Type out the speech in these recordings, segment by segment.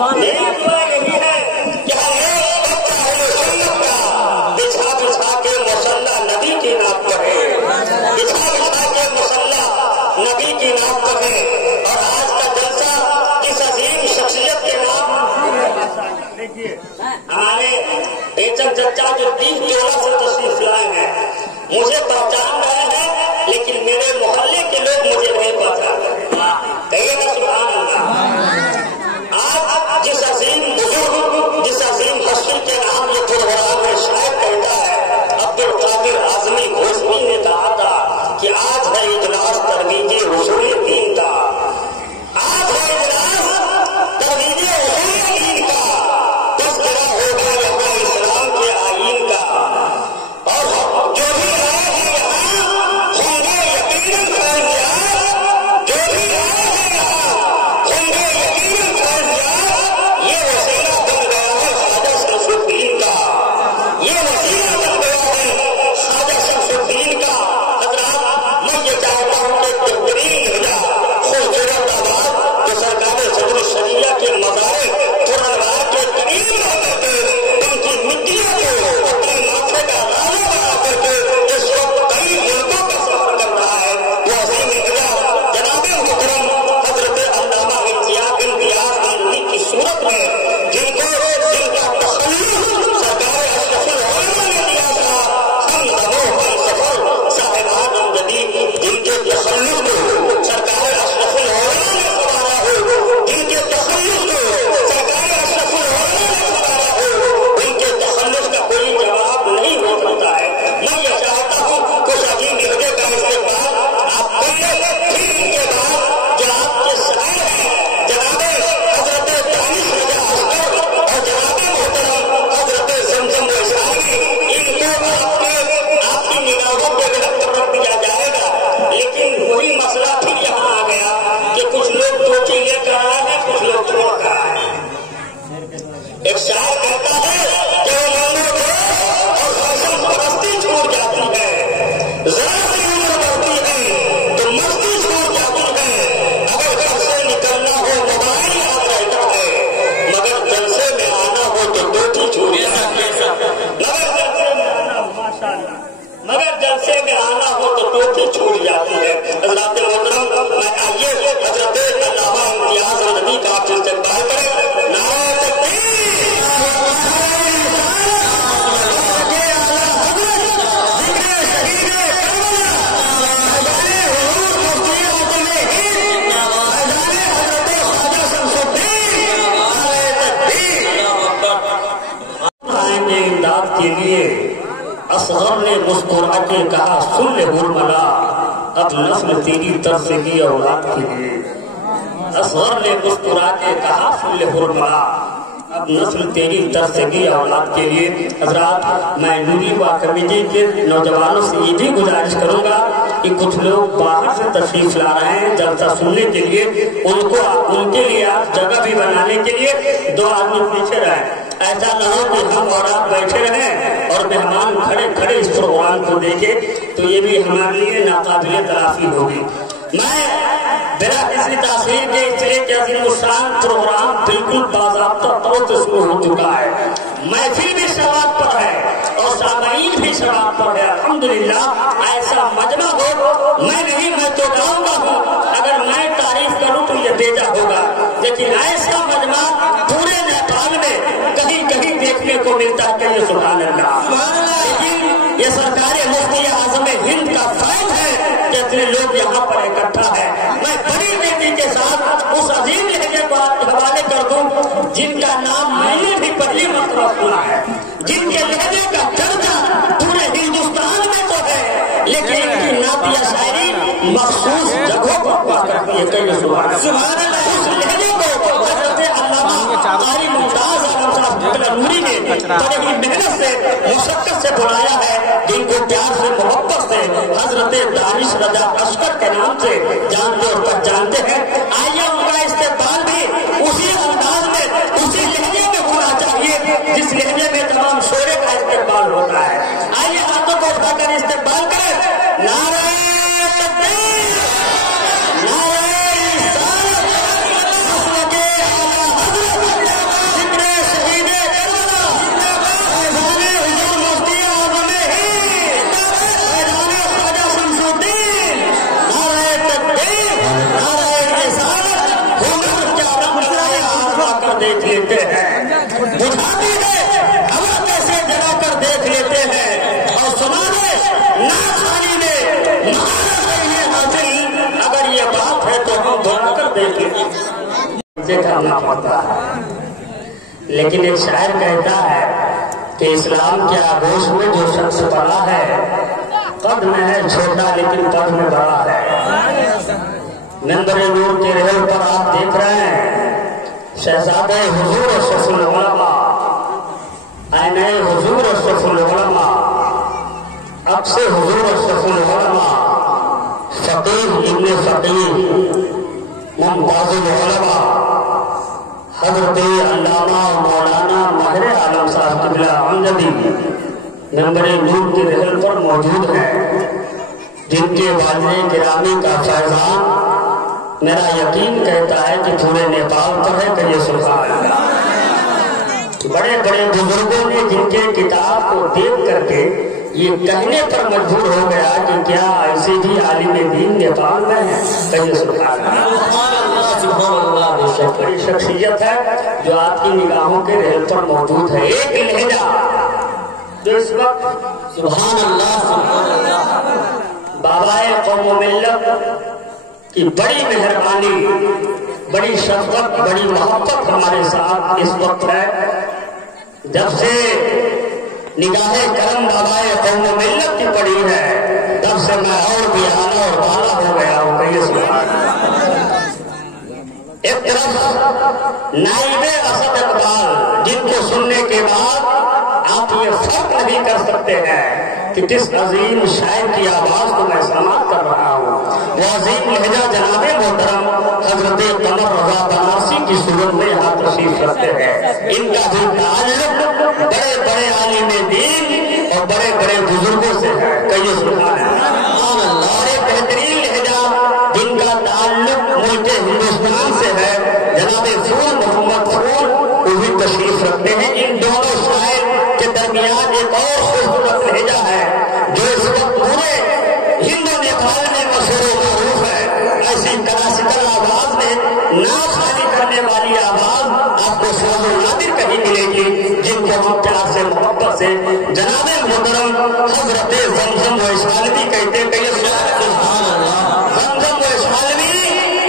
میری دعا یہی ہے کہ ہر ایک بچہ اہل سنت کا بچھا بچھا کے مصلی نبی کی نعت پڑھے، بچھا بچھا کے مصلی نبی کی نعت پڑھے، اور آج کا جلسہ اس عظیم شخصیت کے نام ہمارے بیچک چچا جو 30 جوڑا سے تشریف لائے ہیں، مجھے پہچان رہے ہیں لیکن میرے محلے کے لوگ مجھے نہیں پہچان رہے، کہیے گا سبحان اللہ۔ آج جس عظیم بزرگ، جس عظیم ہستی کے نام یہ پروگرام میں شاید کہتا ہے، عبد القادر اعظمی گھوسوی نے کہا تھا کہ آج ہے اجلاس ترویج اصول دین کا، آج ہے اجلاس ترویج اصول دین کا، تذکرہ ہوگا یہاں اسلام کے آئین کا، اور جو بھی آئے ہیں یہاں ہوں گے یقیناً کامیاب، جو بھی آئے ہیں یہاں ہوں گے یقیناً کامیاب۔ یہ وسیلہ بن گیا ہے خواجہ شمس الدین کا، یہ وسیلہ بن گیا ہے خواجہ شمس الدین کا۔ حضرات، میں یہ چاہتا ہوں کہ بہترین ہجا خوبصورت آباد جو سرکار صدر الشریعہ کے مزار قرآن کے قریب رہ کر کے ان کی مٹیوں کو اپنے ماتھے کا راجا بنا کر کے اس وقت کئی ملکوں کا سفر کر رہا ہے، وہ عظیم ہجا جناب محترم حضرت علامہ امتیاز بن غیاث بن کی صورت میں جن کا تخلص سرکار اشرف العلماء نے دیا تھا، ہم دمو ہم سفر صاحبان ہم جدید، جن کے تخلص کو سرکار اشرف العلماء نے سنوارا ہو، جن کے تخلص کو سرکار اشرف العلماء نے سنوارا ہو، ان کے تخلص کا کوئی جواب نہیں ہو سکتا ہے۔ میں یہ چاہتا ہوں کچھ عظیم لہجے کا استقبال آپ کریے، پھر ان کے بعد جو آپ کے شاعر ہیں جناب حضرت دانش رضا اصغر اور جناب محترم حضرت زمزم ویسائی، ان کو آپ کی نگاہوں پہ گرفت رکھ دیا جائے گا۔ لیکن وہی مسئلہ پھر یہاں آ گیا کہ کچھ لوگ دو چیزیں کر رہے ہیں، کچھ لوگ چھوڑ کر رہے ہیں۔ ایک شاعر کہتا ہے کہ وہ مانو اور فیشن پرستی چھوٹ جاتی ہے، ذرا سی عمر بڑھتی ہے تو مستی چھوٹ جاتی ہے، اگر گھر سے نکلنا ہو موبائل یاد رہتا ہے، مگر جلسے میں آنا ہو تو ڈیوٹی چھوٹ جاتی ہے، مگر جلسے میں آنا ہو تو ٹوٹی چھوٹ جاتی ہے۔ حضرات محترم، میں آئیے حضرت علامہ امتیاز نبی کا آپ سے استقبال کریں۔ نعرہ تکبیر، امداد کے لیے اصغر نے مسکرا کے کہا سن لے برملا، اب نسل تیری طرف سے کی اولاد کے لیے۔ اصغر نے مسکرا کے کہا سن لے برملا، اب نسل تیری طرف سے کی اولاد کے لیے۔ حضرات، میں نوری وا کمیٹی کے نوجوانوں سے یہ بھی گزارش کروں گا کہ کچھ لوگ باہر سے تشریف لا رہے ہیں جلسہ سننے کے لیے، ان کے لیے آپ جگہ بھی بنانے کے لیے 2 آدمی پیچھے رہیں۔ ایسا نہ ہو کہ ہم اور آپ بیٹھے رہیں اور مہمان کھڑے کھڑے اس پروگرام کو دیکھے، تو یہ بھی ہمارے لیے ناقابل تلافی ہوگی۔ میں بلا کسی تاثیر کے اس لیے کہ عظیم الشان پروگرام بالکل باضابطہ طور سے شروع ہو چکا ہے، محفل بھی شراب پر ہے اور سامعین بھی شراب پر ہے۔ الحمدللہ ایسا مجمع ہو، میں نہیں، میں تو گاؤں کا ہوں، اگر میں تعریف کروں تو یہ بیجا ہوگا، لیکن ایسا مجمع پورے نیپال میں کہیں کہیں دیکھنے کو ملتا ہے، کہیں سبحان اللہ۔ لیکن یہ سرکار مفتی اعظم ہند کا فیض ہے کہ اتنے لوگ یہاں پر اکٹھا ہے۔ میں بڑی بیٹی کے ساتھ اس عظیم لہجے کو حوالے کر دوں جن کا نام میں نے بھی پہلی مرتبہ سنا ہے، جن کے لہجے کا درجہ پورے ہندوستان میں تو ہے، لیکن ان کی نعت یا شاعری مخصوص جگہوں پر ہوا کرتی ہے، کہیں سبحان اللہ۔ اس لہجے کو حضرت علامہ قاری ممتاز عالم صاحب نوری نے بڑے ہی محنت سے مشقت سے بلایا ہے، جن کو پیار سے محبت سے حضرت دانش رضا اصغر کے نام سے جانتے اور پہچانتے ہیں۔ آئیے ان کا استقبال بھی اسی انداز میں، اسی لہجے میں ہونا چاہیے جس لہجے میں تمام شعرے کا استقبال ہوتا ہے۔ آئیے ہاتھوں کو اٹھا کر استقبال کریں۔ نعرہ تکبیر، نعرہ رسالت، مسلک اعلیٰ حضرت دے کے مجھے کرنا پڑتا ہے. لیکن ایک شاعر کہتا ہے کہ اسلام کے آگوش میں جو شخص پڑا ہے قد میں ہے چھوٹا لیکن قد میں بڑا ہے. منبر نور کے ریل پر آپ دیکھ رہے ہیں شہزادہ حضور اشرف العلماء، عینِ حضور اشرف العلماء، عکس حضور اشرف العلماء، فقیہ ابن فقیہ، ممتاز العلماء حضرت علامہ مولانا ماہر عالم صاحب قبلہ عمدی منبر نور کے ریل پر موجود ہیں، جن کے والد گرامی کا فیضان میرا یقین کہتا ہے کہ پورے نیپال پر ہے. کہیے سبحان اللہ. بڑے بڑے بزرگوں نے جن کے کتاب کو دیکھ کر کے یہ کہنے پر مجبور ہو گیا کہ کیا ایسے بھی عالم دین نیپال میں ہے. کہیے سبحان اللہ. بہت بڑی شخصیت ہے جو آپ کی نگاہوں کے ریل پر موجود ہے. ایک لہجہ جو اس وقت سبحان اللہ بابائے قوم و ملت کی بڑی مہربانی، بڑی شفقت، بڑی محبت ہمارے ساتھ اس وقت ہے. جب سے نگاہ کرم بابائے قوم و ملت کی پڑی ہے تب سے میں اور بھی اعلیٰ اور بالا ہو گیا ہوں. کہیے سبحان اللہ. ایک طرف نائب اسد اقبال جن کو سننے کے بعد آپ یہ فرق نہیں کر سکتے ہیں کہ کس عظیم شاعر کی آواز کو میں سماعت کر رہا ہوں. وہ عظیم لہجہ جناب محترم حضرت قمر رضا بنارسی کی صورت میں یہاں تشریف رکھتے ہیں. ان کا بھی تعلق بڑے بڑے عالم دین اور بڑے بڑے بزرگوں سے ہے. کہیے سبحان اللہ. اور ایک بہترین لہجہ جن کا تعلق ملک ہندوستان سے ہے جناب پھول محمد پھول، وہ بھی تشریف رکھتے ہیں. ان دونوں شاعر کے درمیان ایک اور خوبصورت لہجہ ہے جو اس وقت پورے ہند و نیپال میں مشہور و معروف ہے. ایسی کلاسیکل آواز میں ناچ خالی کرنے والی آواز آپ کو سوز و نادر کہیں ملے گی، جن کو ہم پیار سے محبت سے جناب محترم حضرت زمزم و اشمالوی کہتے ہیں. کہیے سبحان اللہ. زمزم و اشمالوی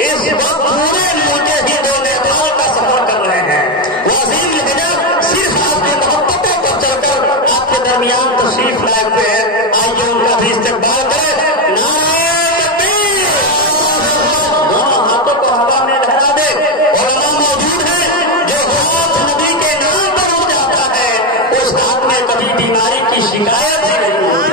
اس وقت پورے ملک ہند و نیپال کا سفر کر رہے ہیں. وہ عظیم لہجہ صرف آپ کی محبتوں پر چل کر آپ کے درمیان تشریف لائے ہوئے ہیں. آئیے ان کا بھی استقبال کریں. نعرہ تکبیر. دونوں ہاتھوں کو ہوا میں لہرا دے. علماء موجود ہیں جو ہاتھ نبی کے نام پر ہو جاتا ہے اس ہاتھ میں کبھی بیماری کی شکایت ہی نہیں ہوتی.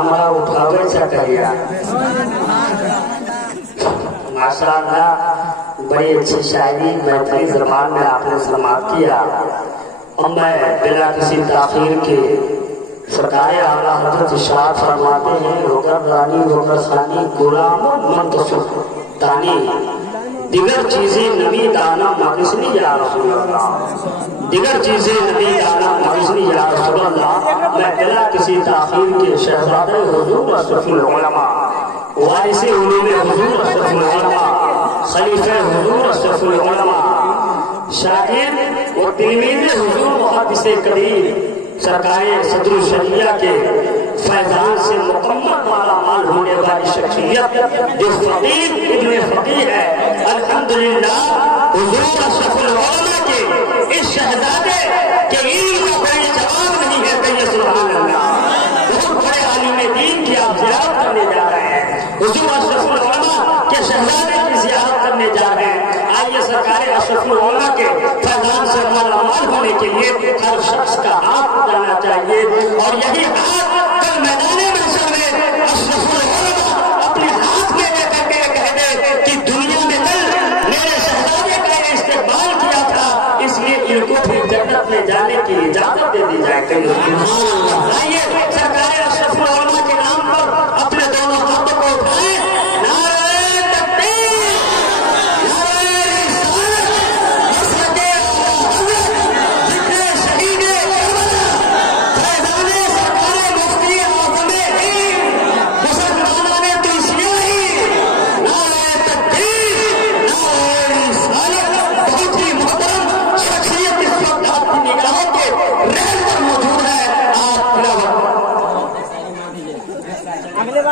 ہمارا اٹھاوے سے کریا. ماشاء اللہ بڑی اچھی شاعری بہترین زبان میں آپ نے سماعت کیا. اور میں بلا کسی تاخیر کے سرکار اعلیٰ حضرت ارشاد فرماتے ہیں روگر رانی روگر خانی غلام منتصف دانی دیگر چیزیں نبی دانا مقصنی یا رسول اللہ. دیگر چیزیں نبی دانا مقصنی یا رسول اللہ. میں بلا کسی تاخیر کے شہزادہ حضور اشرف العلماء، وارث علوم حضور اشرف العلماء، خلیفہ حضور اشرف العلماء، شاگرد و تلمید حضور محدث قدیر سرکار صدر الشریعہ کے فیضان سے مکمل مالا مال ہونے والی شخصیت جو فقیر ابن فقیر ہے. الحمدللہ حضور اشرف العلماء کے اس شہزادے کے علم کا کوئی جواب نہیں ہے. کہیے سبحان اللہ. بہت بڑے عالم دین کی آپ زیارت کرنے جا رہے ہیں. حضور اشرف العلماء کے شہزادے کی زیارت کرنے جا رہے ہیں. آئیے سرکار اشرف العلماء کے فیضان سے مالا مال ہونے کے لیے ہر شخص کا ہاتھ جانا چاہیے. اور یہی ہاتھ کل میدان محشر میں اشرف العلماء اپنے ہاتھ میں لے کر کے کہہ دے کہ دنیا میں کل میرے شہزادے کا استقبال کیا تھا، اس لیے ان کو بھی جنت میں جانے کی اجازت دے دی جائے. آئیے سرکار اشرف العلماء کے نام پر اپنے دونوں ہاتھوں کو اٹھائیں.